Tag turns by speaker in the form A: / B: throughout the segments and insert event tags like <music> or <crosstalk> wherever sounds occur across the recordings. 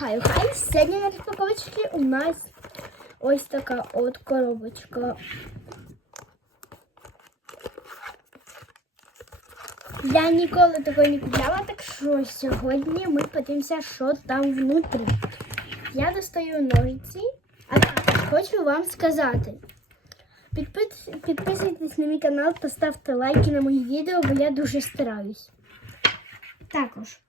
A: хай, хай. Сьогодні на розпаковочці у нас ось така от коробочка. Я ніколи такої не купляла, так що сьогодні ми подивимося, що там внутрі. Я достаю ножиці, а також хочу вам сказати. Підпис... Підписуйтесь на мій канал, поставте лайки на мої відео, бо я дуже стараюсь. Також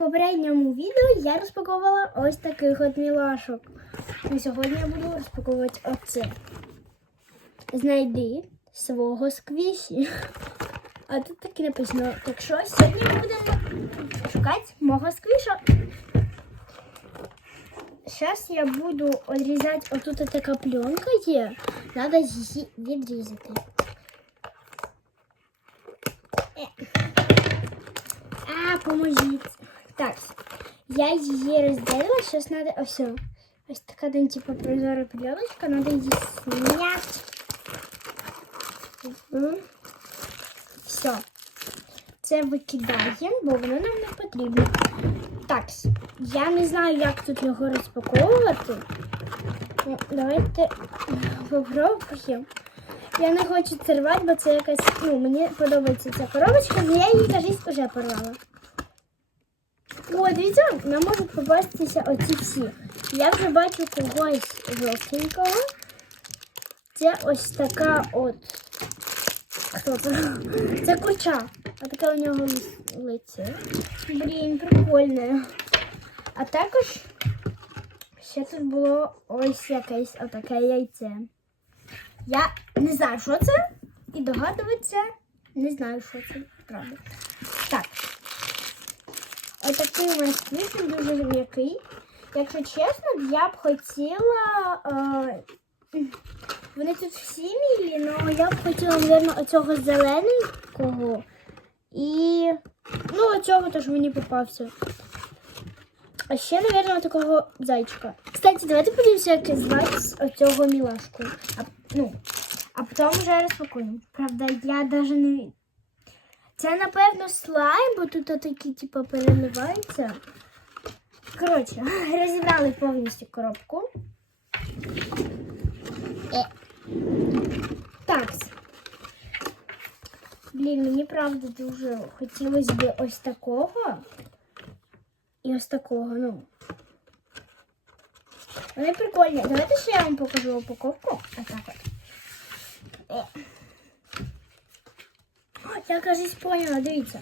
A: попередньому відео я розпаковувала ось таких от мілашок. І сьогодні я буду розпаковувати оце. Знайди свого сквіші. А тут так і написано. Так що сьогодні будемо шукати мого сквіша. Зараз я буду відрізати, отут така пленка є. Треба її відрізати. Е. А, поможіть. Так, я її розділила, зараз треба ось. Ось така там, типу, прозора пленочка, треба її зняти. Все. Це викидаємо, бо воно нам не потрібно. Так, я не знаю, як тут його розпаковувати. Ну, Давайте попробуємо. Я не хочу це рвати, бо це якась. Ну, мені подобається ця коробочка, але я її, кажись, вже порвала. О, дивіться, нам можуть попастися оці всі. Я вже бачу когось жовтенького. Це ось така от. Хто це? Це куча. А таке у нього лице. Блін, прикольне. А також ще тут було ось якесь отаке яйце. Я не знаю, що це. І догадуватися не знаю, що це. Правда. Так. Отакий у нас квіт, він дуже м'який. Якщо чесно, я б хотіла. Е, вони тут всі мілі, але я б хотіла, мабуть, оцього зелененького. І. Ну, оцього теж мені попався. А ще, мабуть, такого зайчика. Кстати, давайте подивимося, як звати оцього мілашку. А, ну, а потім вже розпакуємо. Правда, я навіть не. Це, напевно, слайм, бо тут такі, типу, переливаються. Коротше, <laughs> розібрали повністю коробку. Е. Так. Блін, мені правда дуже хотілося б ось такого. І ось такого, ну. Вони прикольні. Давайте ще я вам покажу упаковку. Отак от. Я кажуть, поняла, дивіться.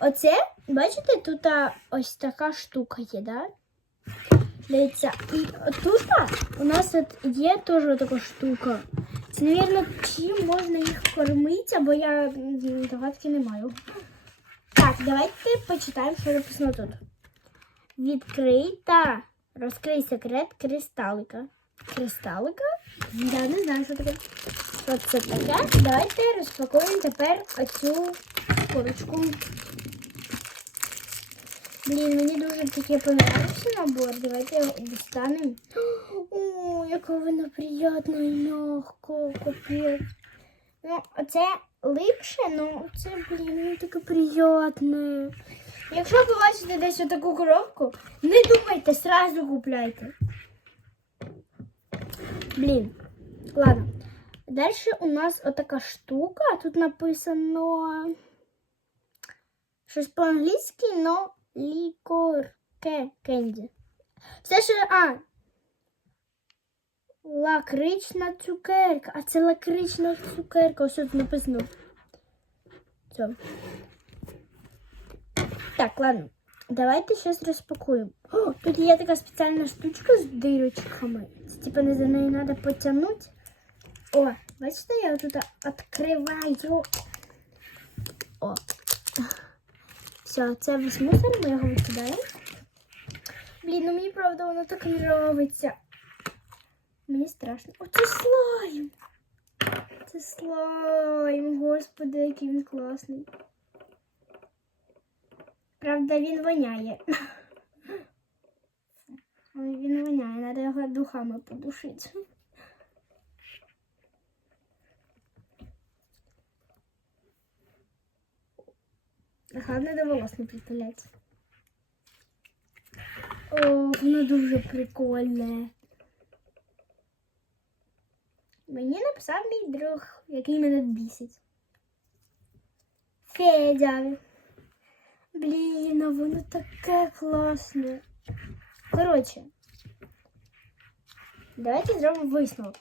A: Оце, бачите, тут ось така штука є, да? Дивіться, і тут у нас от є теж така штука. Це, мабуть, чим можна їх кормити, бо я догадки не маю. Так, давайте почитаємо, що написано тут. Відкрий та розкрий секрет кристалика. Кристалика? Я не знаю, що таке. Що це таке? Давайте розпакуємо тепер оцю курочку. Блін, мені дуже таке понравився набор. Давайте його дістанемо. О, яка вона приємна і м'яка, капець. Ну, оце липше, ну це, блін, таке приємне. Якщо побачите десь отаку коробку, не думайте, сразу купляйте. Блін, ладно. Далі у нас отака штука. Тут написано щось по-англійськи, но лікор ке кенді. Все ще, а, лакрична цукерка. А це лакрична цукерка. Ось тут написано. Все. Так, ладно. Давайте щось розпакуємо. О, тут є така спеціальна штучка з дирочками. Це типа не за нею треба потягнути. О, бачите, я тут відкриваю. О. Все, це весь мусор, ми його викидаємо. Блін, ну мені правда воно так не подобається. Мені страшно. О, це слайм. Це слайм. Господи, який він класний. Правда, він воняє. <laughs> Він воняє, треба його духами подушити. Главное до волос не притуляться. О, воно дуже прикольне. Мені написав мій друг, який мене бісить. Федя. Блін, а воно таке класне. Коротше, давайте зробимо висновок.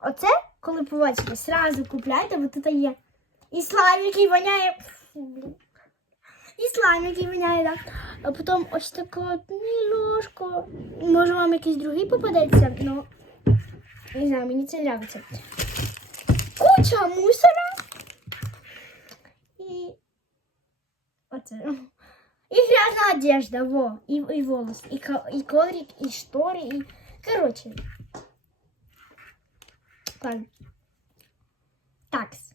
A: Оце, коли побачите, сразу купляйте, бо тут є і слайм, який воняє. Блін. І слайм, який так. А потім ось така от ложка. Може вам якийсь другий попадеться, ну не знаю, мені це нравиться. Куча мусора. І оце. І грязна одежда, во, і, і волос, і, і коврик, і штори, і. Коротше. Ладно. Такс.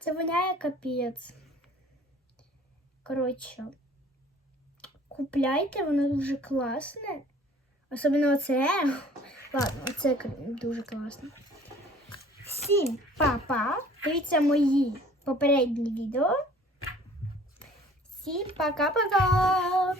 A: Це воняє капець. Коротше. Купляйте, воно дуже класне. Особливо оце. Ладно, оце дуже класно. Всім па-па. Дивіться мої попередні відео. Всім пока-пока.